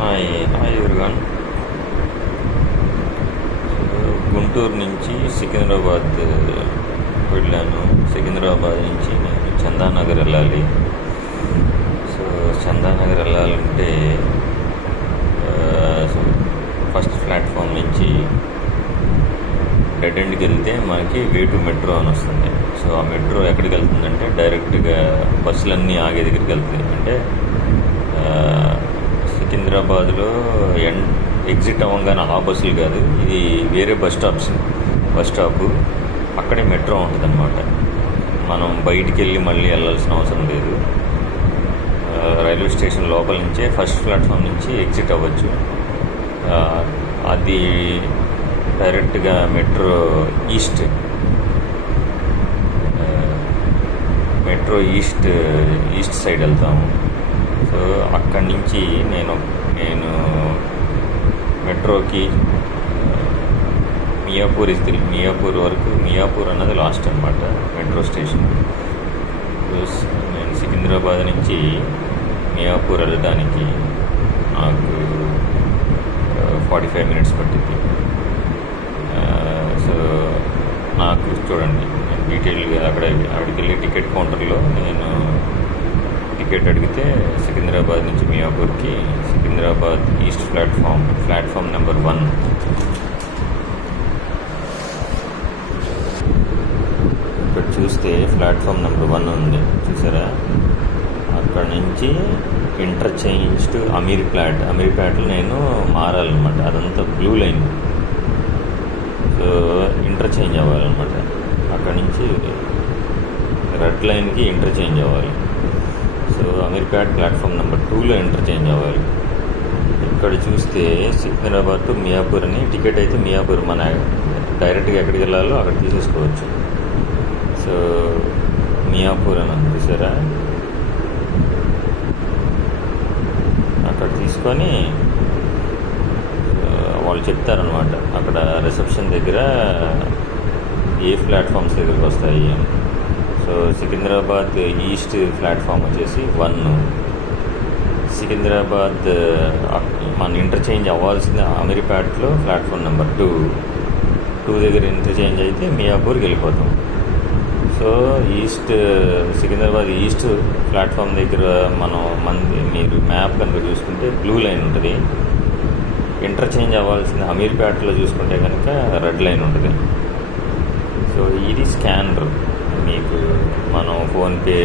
Hi hi everyone. Guntur నుంచి సికింద్రాబాద్ వెళ్ళాను. సికింద్రాబాద్ నుంచి నేను చందానగర్ వెళ్ళాలి. సో చందానగర్ వెళ్ళాలంటే ఫస్ట్ ప్లాట్ఫామ్ నుంచి డెడ్ ఎండ్కి వెళ్తే మనకి వే టు మెట్రో అని వస్తుంది. సో ఆ మెట్రో ఎక్కడికి వెళ్తుందంటే డైరెక్ట్గా బస్సులన్నీ ఆగే దగ్గరికి వెళ్తుంది. అంటే సికింద్రాబాద్లో ఎగ్జిట్ అవ్వగానే ఆ బస్సులు కాదు, ఇది వేరే బస్ స్టాప్ అక్కడే మెట్రో ఉంటుంది అన్నమాట. మనం బయటికి వెళ్ళి మళ్ళీ వెళ్ళాల్సిన అవసరం లేదు. రైల్వే స్టేషన్ లోపల నుంచే ఫస్ట్ ప్లాట్ఫామ్ నుంచి ఎగ్జిట్ అవ్వచ్చు. అది డైరెక్ట్గా మెట్రో ఈస్ట్ సైడ్ వెళ్తాము. సో అక్కడి నుంచి నేను మెట్రోకి మియాపూర్ అన్నది లాస్ట్ అనమాట మెట్రో స్టేషన్. నేను సికింద్రాబాద్ నుంచి మియాపూర్ వెళ్ళడానికి నాకు 45 minutes పట్టింది. సో నాకు చూడండి, నేను డీటెయిల్గా అక్కడికి వెళ్ళి టికెట్ కౌంటర్లో నేను టికెట్ అడిగితే సికింద్రాబాద్ నుంచి మియాపూర్కి సికింద్రాబాద్ ఈస్ట్ ప్లాట్ఫామ్ నెంబర్ 1. ఇక్కడ చూస్తే ప్లాట్ఫామ్ నెంబర్ 1 ఉంది, చూసారా? అక్కడ నుంచి ఇంటర్చేంజ్ టు అమీర్పేటలో నేను మారాలన్నమాట. అదంతా బ్లూ లైన్. సో ఇంటర్చేంజ్ అవ్వాలన్నమాట. అక్కడ నుంచి రెడ్ లైన్కి ఇంటర్చేంజ్ అవ్వాలి. సో అమీర్పేట ప్లాట్ఫామ్ నెంబర్ 2లో ఇంటర్చేంజ్ అవ్వాలి. ఇక్కడ చూస్తే సికింద్రాబాద్ టు మియాపూర్ అని టికెట్ అయితే మియాపూర్ మన డైరెక్ట్గా ఎక్కడికి వెళ్ళాలో అక్కడ తీసేసుకోవచ్చు. సో మియాపూర్ అని చూసారా, అక్కడ తీసుకొని వాళ్ళు చెప్తారనమాట అక్కడ రిసెప్షన్ దగ్గర ఏ ప్లాట్ఫామ్స్ దగ్గరికి వస్తాయి అని. సో సికింద్రాబాద్ ఈస్ట్ ప్లాట్ఫామ్ వచ్చేసి 1. సికింద్రాబాద్ మన ఇంటర్చేంజ్ అవ్వాల్సిన అమీర్పేటలో ప్లాట్ఫామ్ నెంబర్ 2 దగ్గర ఇంటర్చేంజ్ అయితే మియాపూర్కి వెళ్ళిపోతాం. సో సికింద్రాబాద్ ఈస్ట్ ప్లాట్ఫామ్ దగ్గర మీరు మ్యాప్ కనుక చూసుకుంటే బ్లూ లైన్ ఉంటుంది. ఇంటర్చేంజ్ అవ్వాల్సిన అమీర్పేటలో చూసుకుంటే కనుక రెడ్ లైన్ ఉంటుంది. సో ఇది స్కానర్. మీకు మనం ఫోన్పే,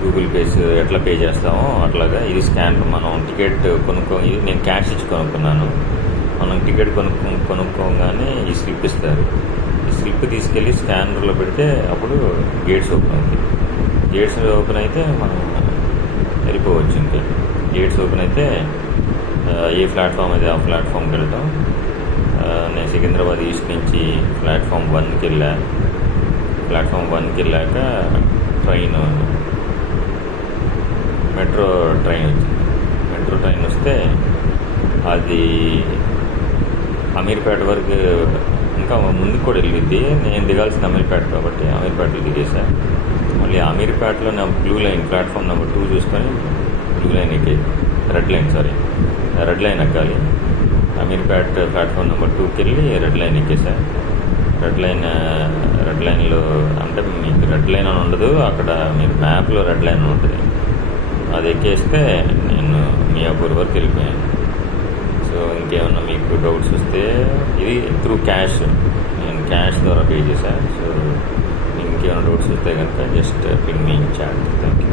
గూగుల్ పేస్ ఎట్లా పే చేస్తామో అట్లాగా ఇది స్కానర్. మనం టికెట్ ఇది నేను క్యాష్ ఇచ్చి కొనుక్కున్నాను. మనం టికెట్ కొనుక్కోగానే ఈ స్లిప్ ఇస్తారు. ఈ స్లిప్ తీసుకెళ్ళి స్కానర్లో పెడితే అప్పుడు గేట్స్ ఓపెన్ అవుతాయి. గేట్స్ ఓపెన్ అయితే మనం వెళ్ళిపోవచ్చు. ఇంకా గేట్స్ ఓపెన్ అయితే ఏ ప్లాట్ఫామ్ అయితే ఆ ప్లాట్ఫామ్కి వెళ్తాం. నేను సికింద్రాబాద్ ఈస్ట్ నుంచి ప్లాట్ఫామ్ 1కి వెళ్ళాను. ప్లాట్ఫామ్ 1కి వెళ్ళాక మెట్రో ట్రైన్ వచ్చింది. మెట్రో ట్రైన్ వస్తే అది అమీర్పేట వరకు ఇంకా ముందుకు కూడా వెళ్ళింది. నేను దిగాల్సిన అమీర్పేట కాబట్టి అమీర్పేటలో దిగేశాను. మళ్ళీ అమీర్పేటలో నా బ్లూ లైన్ ప్లాట్ఫామ్ నెంబర్ 2 చూసుకొని రెడ్ లైన్ ఎక్కాలి. అమీర్పేట ప్లాట్ఫామ్ నెంబర్ 2కి వెళ్ళి రెడ్ లైన్ ఎక్కేసాను. రెడ్ లైన్లో అంటే మీకు రెడ్ లైన్ అని ఉండదు, అక్కడ మీకు మ్యాప్లో రెడ్ లైన్ ఉంటుంది. అది ఎక్కేస్తే నేను మియాపూర్ వరకు వెళ్ళిపోయాను. సో ఇంకేమన్నా మీకు డౌట్స్ వస్తే ఇది త్రూ క్యాష్, నేను క్యాష్ ద్వారా పే చేశాను. సో ఇంకేమైనా డౌట్స్ వస్తే కనుక just ping me in chat. Thank you.